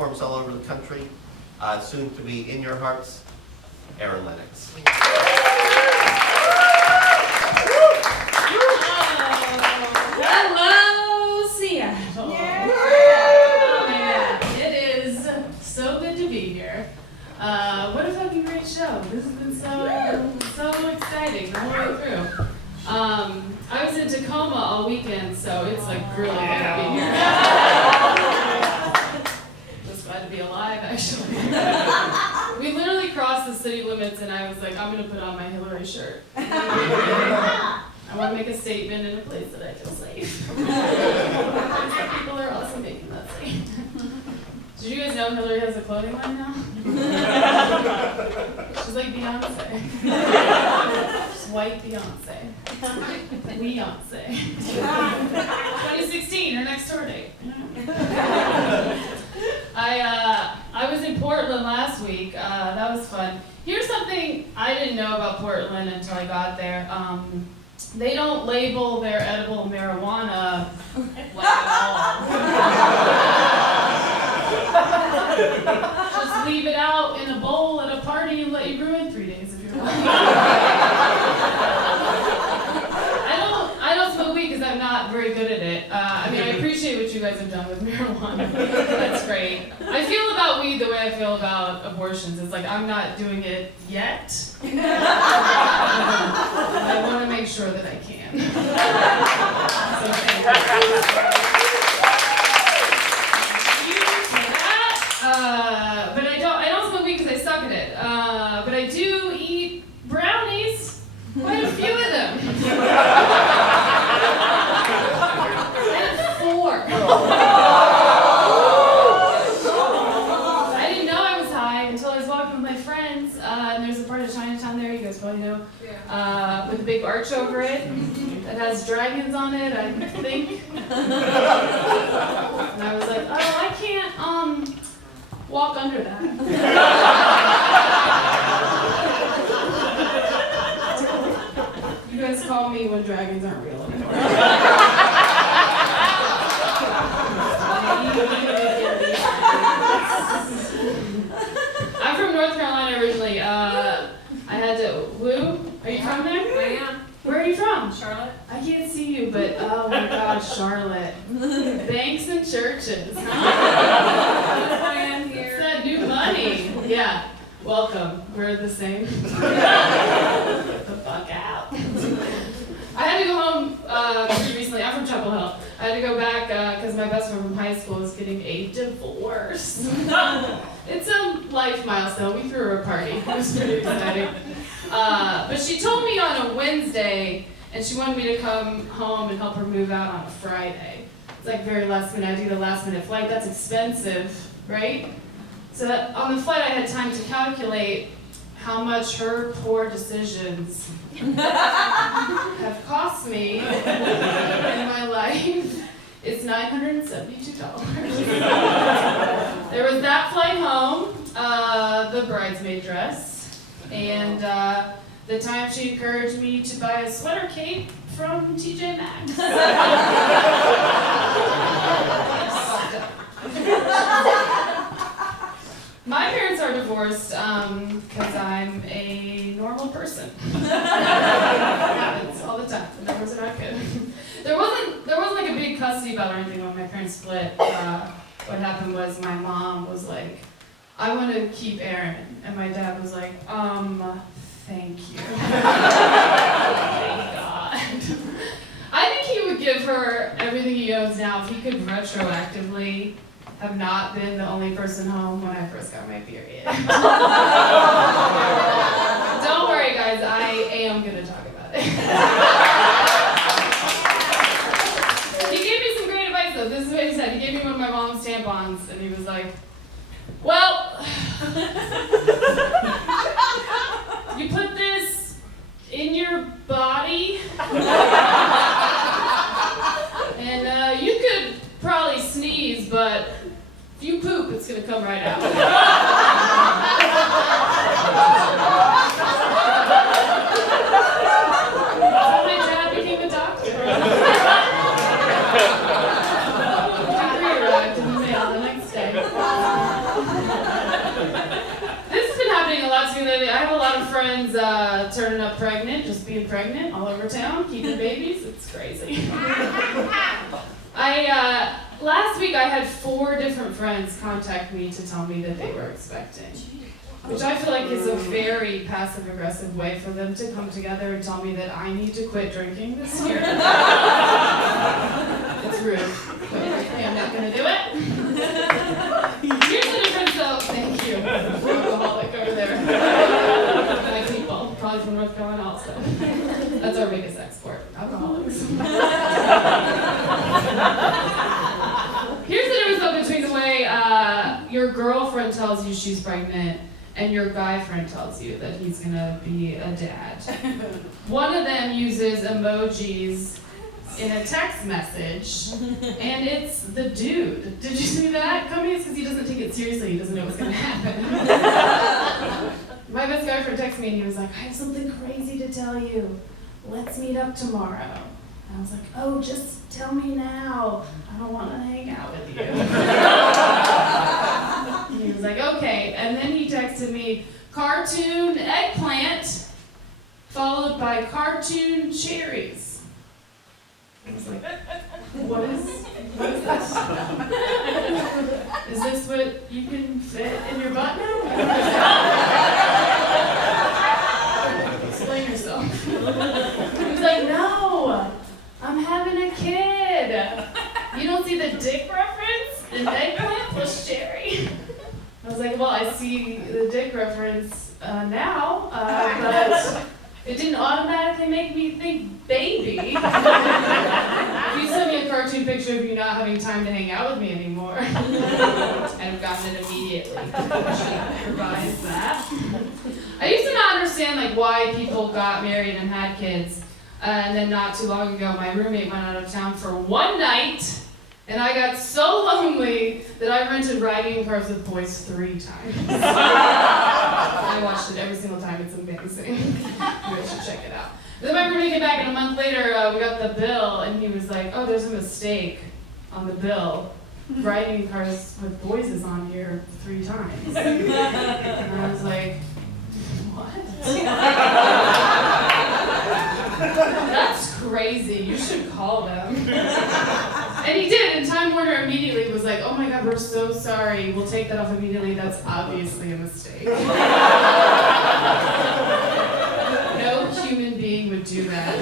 performs all over the country. Soon to be in your hearts, Erin Lennox. Hello, Seattle. Yeah. Oh man, it is so good to be here. What a fucking great show. This has been so exciting the whole way through. I was in Tacoma all weekend, so it's like really good to be here. Just glad to be alive, actually. We literally crossed the city limits, and I was like, I'm gonna put on my Hillary shirt. I want to make a statement in a place that I feel safe. People are also making that safe. Did you guys know Hillary has a clothing line now? She's like Beyonce. She's white Beyonce. Beyonce. 2016, her next tour date. I was in Portland last week. That was fun. Here's something I didn't know about Portland until I got there. They don't label their edible marijuana like at all. Just leave it out in a bowl at a party and let you brew in 3 days if you're lucky. I don't smoke weed because I'm not very good at it. I mean, I appreciate what you guys have done with marijuana. That's great. I feel about weed the way I feel about abortions. It's like I'm not doing it yet. I want to make sure that I can. So thank you. But I don't smoke weed because I suck at it. But I do eat brownies. Quite a few of them. I had 4. I didn't know I was high until I was walking with my friends. And there's a part of Chinatown there, you guys probably know, with a big arch over it that has dragons on it, I think. And I was like, oh, I can't walk under that. You guys call me when dragons aren't real anymore. I'm from North Carolina originally. I had to. Woo? Are you from there? I am. Where are you from? Charlotte. I can't see you, but oh my gosh, Charlotte. Banks and churches. I am It's here. that new money. Yeah. Welcome. We're the same. Get the fuck out. I had to go home pretty recently. I'm from Chapel Hill. I had to go back because my best friend from high school is getting a divorce. It's a life milestone. We threw her a party. It was pretty exciting. But she told me on a Wednesday, and she wanted me to come home and help her move out on a Friday. It's like very last minute. I do the last minute flight. That's expensive, right? So that on the flight, I had time to calculate how much her poor decisions have cost me in my life. It's $972. There was that flight home, the bridesmaid dress, and the time she encouraged me to buy a sweater cape from TJ Maxx. My parents are divorced because I'm a normal person. It happens all the time. The numbers are not good. There wasn't like a big custody battle or anything when my parents split. What happened was my mom was like, I want to keep Erin, and my dad was like, thank you. Thank God. I think he would give her everything he owns now if he could retroactively have not been the only person home when I first got my period. Don't worry, guys, I am going to talk about it. He gave me some great advice, though. This is what he said. He gave me one of my mom's tampons, and he was like, well, you put this in your body, and you could probably sneeze, but if you poop, it's going to come right out. My dad became a doctor. Career arrived in the mail the next day. This has been happening a lot to me lately. I have a lot of friends turning up pregnant, just being pregnant all over town, keeping babies. It's crazy. Last week I had 4 different friends contact me to tell me that they were expecting, which I feel like is a very passive-aggressive way for them to come together and tell me that I need to quit drinking this year. It's rude, but I'm not going to do it. Here's the difference, though. Thank you. Alcoholic over there. My people, probably from North Carolina also. That's our biggest export, alcoholics. Here's the difference, though, between the way your girlfriend tells you she's pregnant and your guy friend tells you that he's gonna be a dad. One of them uses emojis in a text message, and it's the dude. Did you see that? Coming is because he doesn't take it seriously. He doesn't know what's gonna happen. My best guy friend texted me and he was like, I have something crazy to tell you. Let's meet up tomorrow. And I was like, oh, just tell me now. I don't want to hang out with you. He was like, okay. And then he texted me, cartoon eggplant, followed by cartoon cherries. I was like, what is this? Is this what you can fit in your butt now? Explain yourself. He was like, no, I'm having a kid. You don't see the dick reference in eggplant plus cherry? I was like, well, I see the dick reference now, but it didn't automatically make me think baby. If you sent me a cartoon picture of you not having time to hang out with me anymore, I'd have gotten it immediately. I should revise that. I used to not understand why people got married and had kids. And then not too long ago, my roommate went out of town for one night, and I got so lonely that I rented Riding Cars with Boys 3 times. I watched it every single time. It's amazing. You guys should check it out. Then my roommate came back, and a month later, we got the bill, and he was like, oh, there's a mistake on the bill. Riding Cars with Boys is on here 3 times. And I was like, what? That's crazy. You should call them. And he did, and Time Warner immediately was like, oh my God, we're so sorry. We'll take that off immediately. That's obviously a mistake. No human being would do that.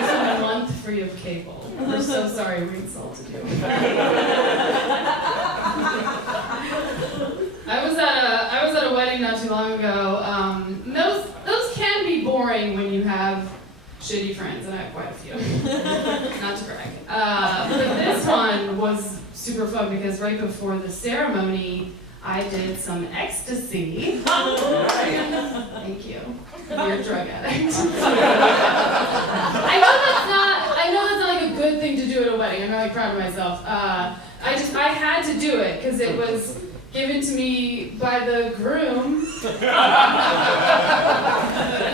It's a month free of cable. We're so sorry we insulted you. I was at a wedding not too long ago. Those can be boring when you have shitty friends, and I have quite a few. Not to brag. But this one was super fun because right before the ceremony, I did some ecstasy. Thank you. You're a drug addict. I know that's not a good thing to do at a wedding. I'm really proud of myself. I had to do it because it was given to me by the groom. And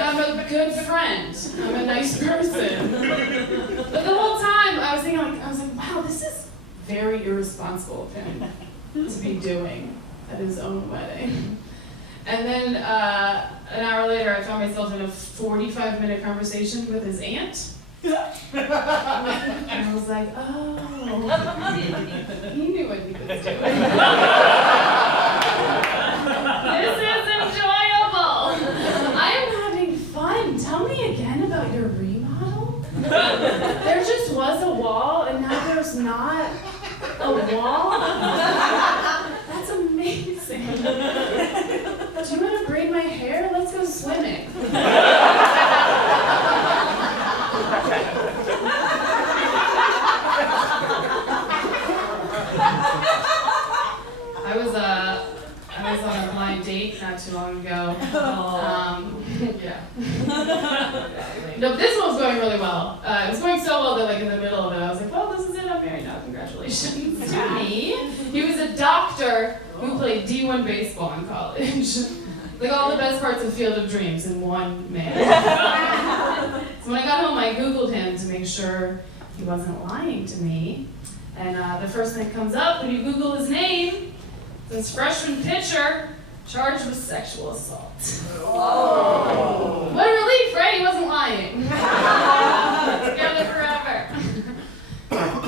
I'm a good friend. I'm a nice person. But the whole time I was thinking, I was like, wow, this is very irresponsible of him to be doing at his own wedding. And then an hour later, I found myself in a 45-minute conversation with his aunt. And I was like, oh, he knew what he was doing. This is enjoyable. I am having fun. Tell me again about your remodel. There just was a wall, and now there's not a wall. That's amazing. Do you want to braid my hair? Let's go swimming. I was on a blind date not too long ago. Yeah. No, this one was going really well. It was going so well that in the middle of it, I was like, well, this is it, I'm married now, congratulations to me. He was a doctor who played D1 baseball in college. All the best parts of Field of Dreams in one man. So when I got home, I Googled him to make sure he wasn't lying to me. And the first thing that comes up when you Google his name Since freshman pitcher, charged with sexual assault. Oh. What a relief, right? He wasn't lying. Together forever.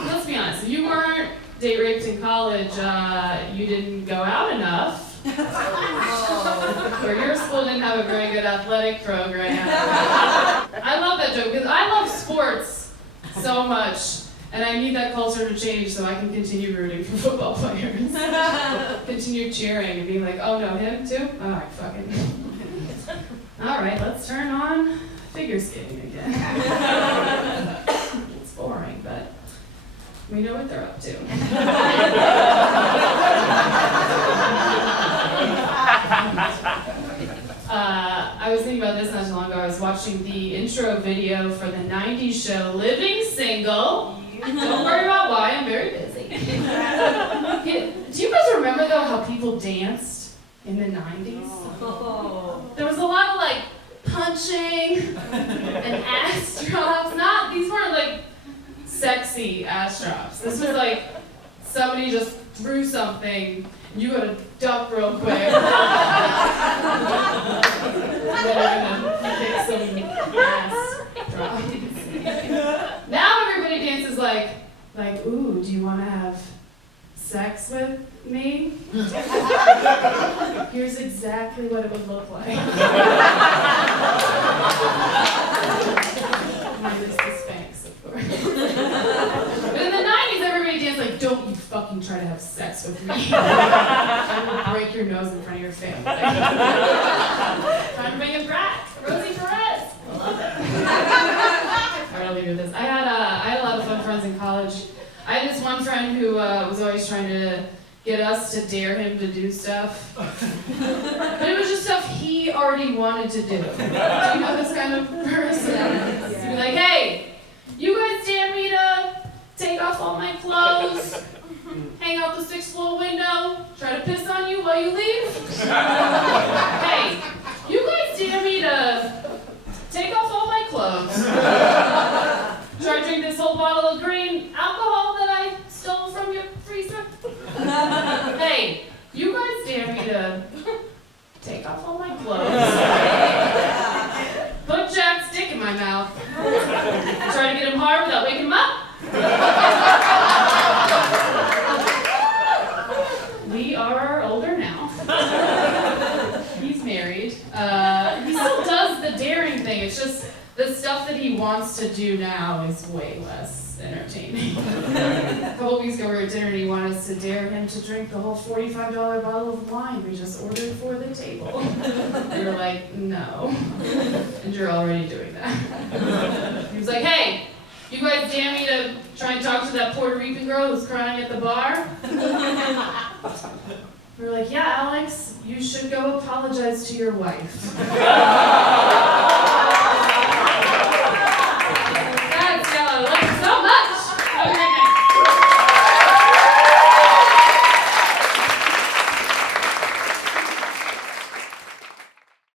Let's be honest, if you weren't date raped in college, you didn't go out enough. Or your school didn't have a very good athletic program. I love that joke because I love sports so much, and I need that culture to change so I can continue rooting for football players. Continue cheering and being like, oh no, him too? Alright, fucking. Alright, let's turn on figure skating again. It's boring, but we know what they're up to. I was thinking about this not too long ago. I was watching the intro video for the 90s show Living Single. Don't worry about why, I'm very busy. Do you guys remember though how people danced in the 90s? Oh. There was a lot of like punching and ass drops. These weren't like sexy ass drops. This was like somebody just threw something, you gotta duck real quick. And then you're gonna kick some ass drops. Now everybody dances like, ooh, do you wanna have sex with me? Here's exactly what it would look like. Minus the Spanx, of course. But in the 90s, everybody danced like, don't you fucking try to have sex with me. I will break your nose in front of your family. Trying to bring it back. Rosie Perez. I love it. Alright, I'll leave you with this. I had a lot of fun friends in college. I had this one friend who was always trying to get us to dare him to do stuff. But it was just stuff he already wanted to do. Do you know this kind of person? He'd be like, hey, you guys dare me to take off all my clothes, hang out the 6th floor window, try to piss on you while you leave? Hey, you guys dare me to take off all my clothes, try to drink this whole bottle of green alcohol that I stole from your freezer? Hey, you guys dare me to take off all my clothes, put Jack's dick in my mouth, try to get him hard without waking him up? We are older now. He's married. He still does the daring thing. It's just the stuff that he wants to do now is way less entertaining. A couple weeks ago we were at dinner and he wanted us to dare him to drink the whole $45 bottle of wine we just ordered for the table. We were like, no. And you're already doing that. He was like, hey, you guys dare me to try and talk to that Puerto Rican girl who's crying at the bar? We were like, yeah, Alex, you should go apologize to your wife.